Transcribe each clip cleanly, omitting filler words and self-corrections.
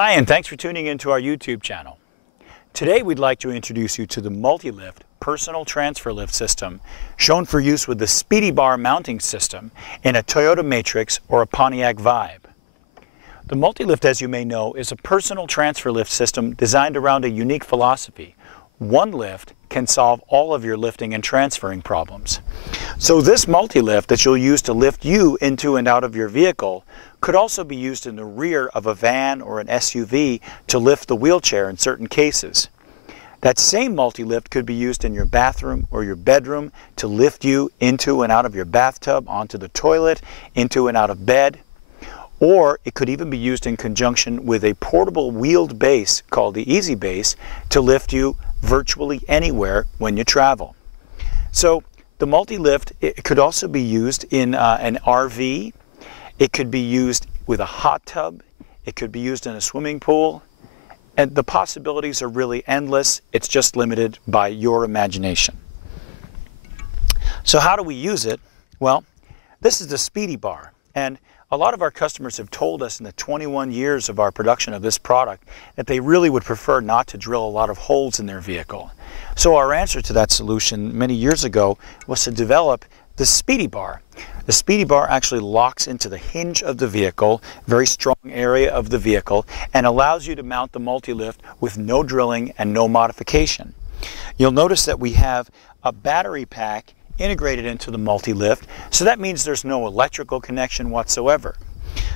Hi, and thanks for tuning into our YouTube channel. Today we'd like to introduce you to the multi-lift personal transfer lift system shown for use with the Speedy Bar mounting system in a Toyota Matrix or a Pontiac Vibe. The multi-lift, as you may know, is a personal transfer lift system designed around a unique philosophy. One lift can solve all of your lifting and transferring problems. So this multi-lift that you'll use to lift you into and out of your vehicle could also be used in the rear of a van or an SUV to lift the wheelchair in certain cases. That same multi-lift could be used in your bathroom or your bedroom to lift you into and out of your bathtub, onto the toilet, into and out of bed. Or it could even be used in conjunction with a portable wheeled base called the Easy Base to lift you virtually anywhere when you travel. So the multi-lift, it could also be used in an RV. It could be used with a hot tub. It could be used in a swimming pool. And the possibilities are really endless. It's just limited by your imagination. So how do we use it? Well, this is the Speedy Bar. And a lot of our customers have told us in the 21 years of our production of this product that they really would prefer not to drill a lot of holes in their vehicle. So our answer to that solution many years ago was to develop the Speedy Bar. The Speedy Bar actually locks into the hinge of the vehicle, very strong area of the vehicle, and allows you to mount the multi-lift with no drilling and no modification. You'll notice that we have a battery pack integrated into the multi-lift, so that means there's no electrical connection whatsoever.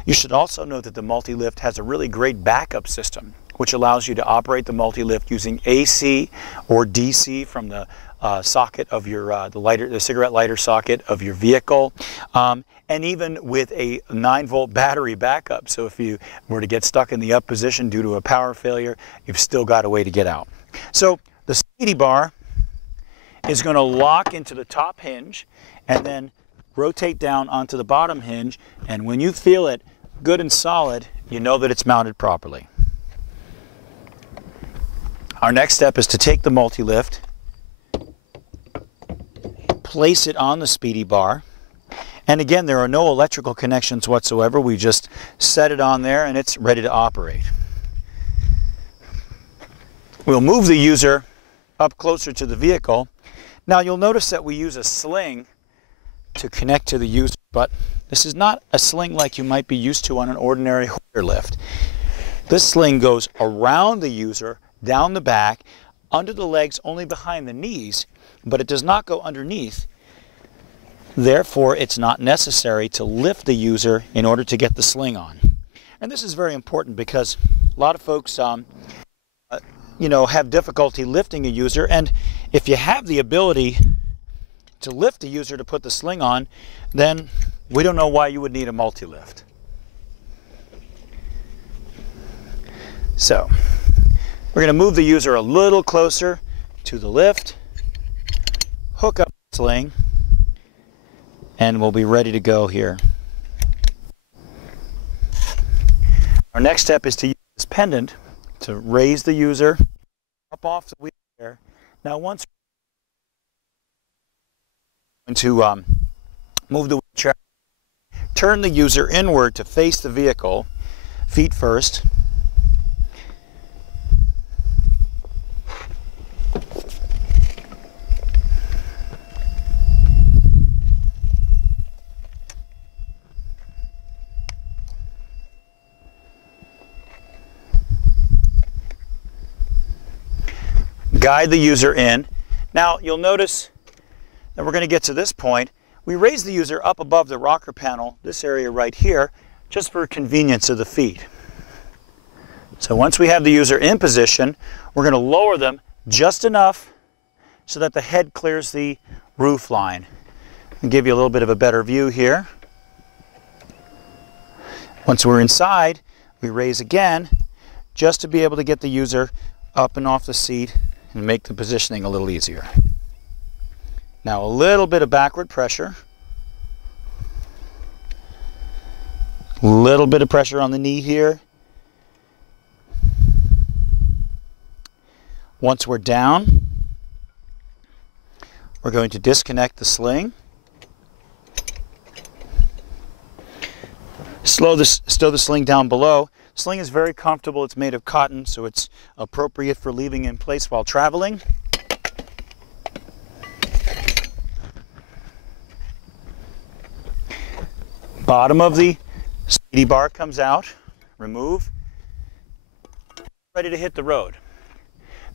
You should also know that the multi-lift has a really great backup system, which allows you to operate the multi-lift using AC or DC from the socket of your the cigarette lighter socket of your vehicle, and even with a 9-volt battery backup. So if you were to get stuck in the up position due to a power failure, you've still got a way to get out. So the Speedy Bar is going to lock into the top hinge and then rotate down onto the bottom hinge, and when you feel it good and solid, you know that it's mounted properly. Our next step is to take the multi-lift, place it on the Speedy Bar, and again, there are no electrical connections whatsoever. We just set it on there and it's ready to operate. We'll move the user up closer to the vehicle. Now you'll notice that we use a sling to connect to the user, but this is not a sling like you might be used to on an ordinary Hoyer lift. This sling goes around the user, down the back, under the legs, only behind the knees, but it does not go underneath. Therefore, it's not necessary to lift the user in order to get the sling on. And this is very important because a lot of folks have difficulty lifting a user, and if you have the ability to lift the user to put the sling on, then we don't know why you would need a multi-lift. So we're going to move the user a little closer to the lift, hook up the sling, and we'll be ready to go here. Our next step is to use this pendant to raise the user up off the wheelchair. Now once we're going to move the wheelchair, turn the user inward to face the vehicle, feet first. Guide the user in. Now you'll notice that we're going to get to this point. We raise the user up above the rocker panel, this area right here, just for convenience of the feet. So once we have the user in position, we're going to lower them just enough so that the head clears the roof line. I'll give you a little bit of a better view here. Once we're inside, we raise again just to be able to get the user up and off the seat and make the positioning a little easier. Now a little bit of backward pressure. A little bit of pressure on the knee here. Once we're down, we're going to disconnect the sling. Stow the sling down below Sling is very comfortable. It's made of cotton, so it's appropriate for leaving in place while traveling. Bottom of the Speedy Bar comes out. Remove. Ready to hit the road.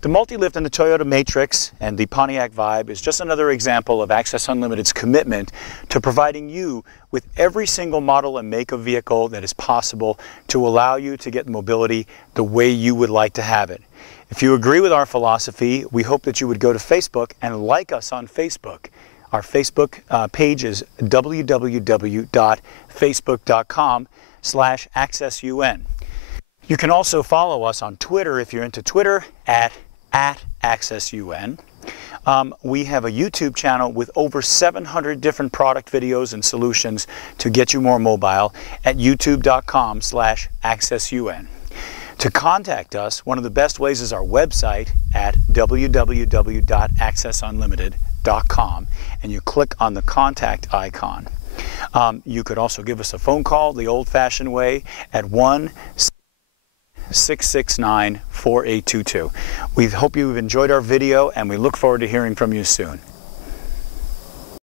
The multi-lift in the Toyota Matrix and the Pontiac Vibe is just another example of Access Unlimited's commitment to providing you with every single model and make of vehicle that is possible to allow you to get mobility the way you would like to have it. If you agree with our philosophy, we hope that you would go to Facebook and like us on Facebook. Our Facebook page is www.facebook.com/accessun. You can also follow us on Twitter if you're into Twitter at AccessUN. We have a YouTube channel with over 700 different product videos and solutions to get you more mobile at youtube.com/accessun. To contact us, one of the best ways is our website at www.accessunlimited.com, and you click on the contact icon. You could also give us a phone call the old-fashioned way at 1-669-4822. We hope you've enjoyed our video, and we look forward to hearing from you soon.